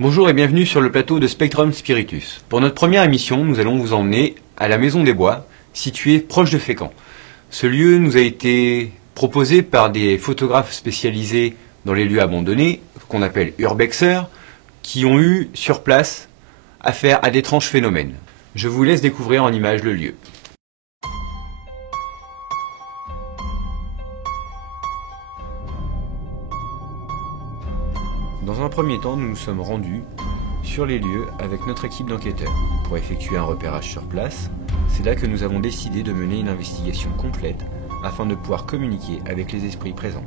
Bonjour et bienvenue sur le plateau de Spectrum Spiritus. Pour notre première émission, nous allons vous emmener à la Maison des Bois, située proche de Fécamp. Ce lieu nous a été proposé par des photographes spécialisés dans les lieux abandonnés, qu'on appelle urbexeurs, qui ont eu sur place affaire à d'étranges phénomènes. Je vous laisse découvrir en images le lieu. Dans un premier temps, nous nous sommes rendus sur les lieux avec notre équipe d'enquêteurs pour effectuer un repérage sur place. C'est là que nous avons décidé de mener une investigation complète afin de pouvoir communiquer avec les esprits présents.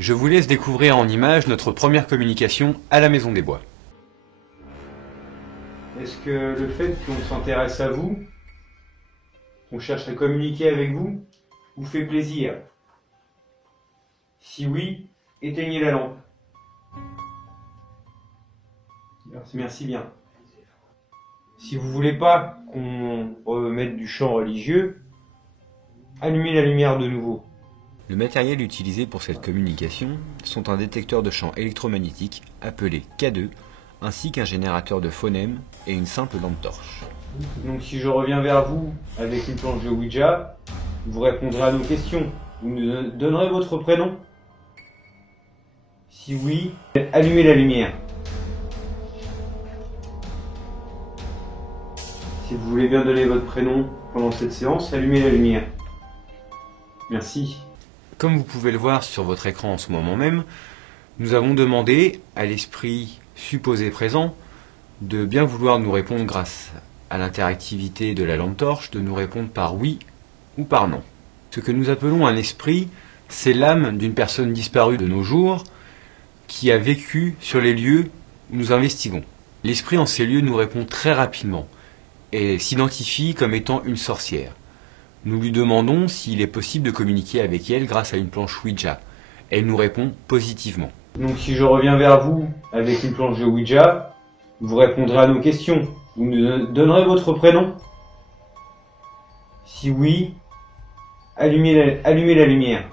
Je vous laisse découvrir en images notre première communication à la Maison des Bois. Est-ce que le fait qu'on s'intéresse à vous, qu'on cherche à communiquer avec vous fait plaisir? Si oui, éteignez la lampe. Merci bien. Si vous voulez pas qu'on remette du chant religieux, allumez la lumière de nouveau. Le matériel utilisé pour cette communication sont un détecteur de champs électromagnétiques appelé K2, ainsi qu'un générateur de phonèmes et une simple lampe torche. Donc si je reviens vers vous avec une planche de Ouija, vous répondrez à nos questions. Vous nous donnerez votre prénom? Si oui, allumez la lumière. Si vous voulez bien donner votre prénom pendant cette séance, allumez la lumière. Merci. Comme vous pouvez le voir sur votre écran en ce moment même, nous avons demandé à l'esprit supposé présent de bien vouloir nous répondre grâce à l'interactivité de la lampe torche, de nous répondre par oui ou par non. Ce que nous appelons un esprit, c'est l'âme d'une personne disparue de nos jours qui a vécu sur les lieux où nous investiguons. L'esprit en ces lieux nous répond très rapidement et s'identifie comme étant une sorcière. Nous lui demandons s'il est possible de communiquer avec elle grâce à une planche Ouija. Elle nous répond positivement. Donc si je reviens vers vous avec une planche de Ouija, vous répondrez à nos questions. Vous nous donnerez votre prénom? Si oui, allumez la lumière.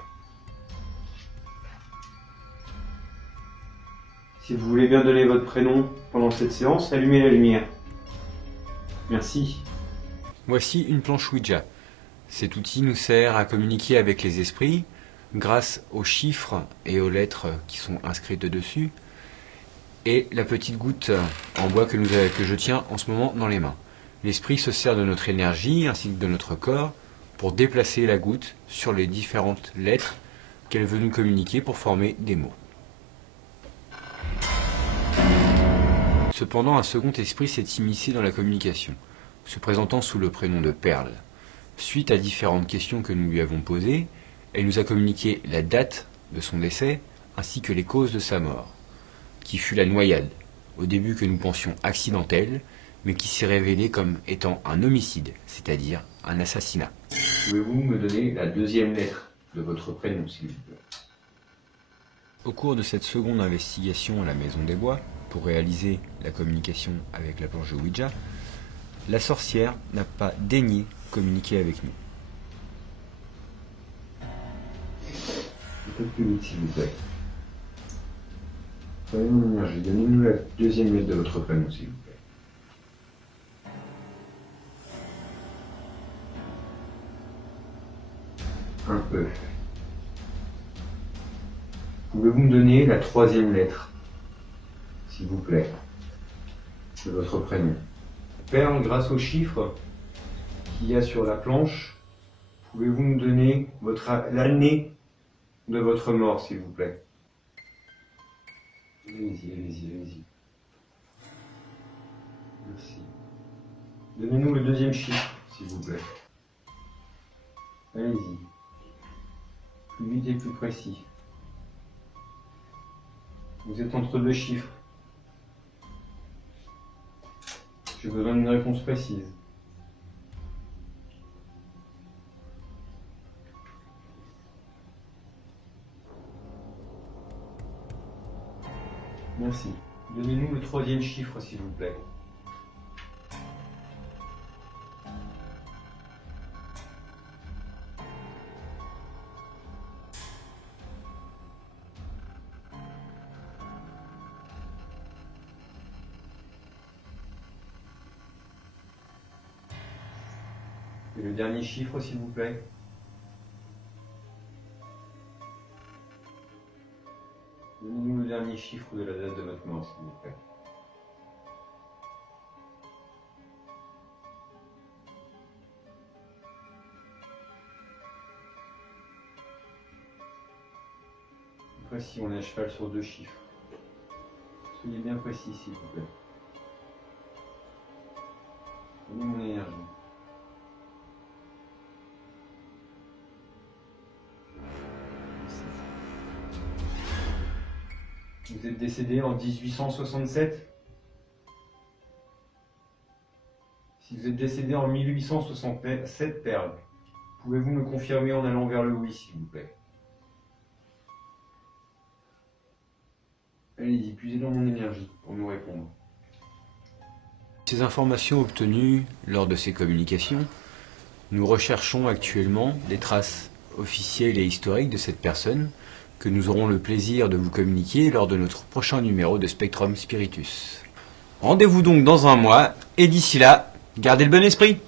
Si vous voulez bien donner votre prénom pendant cette séance, allumez la lumière. Merci. Voici une planche Ouija. Cet outil nous sert à communiquer avec les esprits grâce aux chiffres et aux lettres qui sont inscrites dessus et la petite goutte en bois que je tiens en ce moment dans les mains. L'esprit se sert de notre énergie ainsi que de notre corps pour déplacer la goutte sur les différentes lettres qu'elle veut nous communiquer pour former des mots. Cependant, un second esprit s'est immiscé dans la communication, se présentant sous le prénom de Perle. Suite à différentes questions que nous lui avons posées, elle nous a communiqué la date de son décès ainsi que les causes de sa mort, qui fut la noyade, au début que nous pensions accidentelle, mais qui s'est révélée comme étant un homicide, c'est-à-dire un assassinat. Pouvez-vous me donner la deuxième lettre de votre prénom, s'il vous plaît? Au cours de cette seconde investigation à la Maison des Bois, pour réaliser la communication avec la planche de Ouija, la sorcière n'a pas daigné communiquer avec nous. Un peu plus vite, s'il vous plaît. Prenez mon énergie. Donnez-nous la deuxième lettre de votre prénom, s'il vous plaît. Un peu. Pouvez-vous me donner la troisième lettre, s'il vous plaît, de votre prénom? Perle, grâce aux chiffres qu'il y a sur la planche, pouvez-vous nous donner l'année de votre mort, s'il vous plaît? Allez-y. Merci. Donnez-nous le deuxième chiffre, s'il vous plaît. Allez-y. Plus vite et plus précis. Vous êtes entre deux chiffres. J'ai besoin d'une réponse précise. Merci. Donnez-nous le troisième chiffre, s'il vous plaît. Et le dernier chiffre, s'il vous plaît. Donnez-nous le dernier chiffre de la date de votre mort, s'il vous plaît. Précis, on est à cheval sur deux chiffres. Soyez bien précis, s'il vous plaît. Donnez mon énergie. Vous êtes décédé en 1867? Si vous êtes décédé en 1867, Perle, pouvez-vous me confirmer en allant vers le oui, s'il vous plaît? Allez-y, puisez dans mon énergie pour nous répondre. Ces informations obtenues lors de ces communications, nous recherchons actuellement des traces officielles et historiques de cette personne que nous aurons le plaisir de vous communiquer lors de notre prochain numéro de Spectrum Spiritus. Rendez-vous donc dans un mois, et d'ici là, gardez le bon esprit!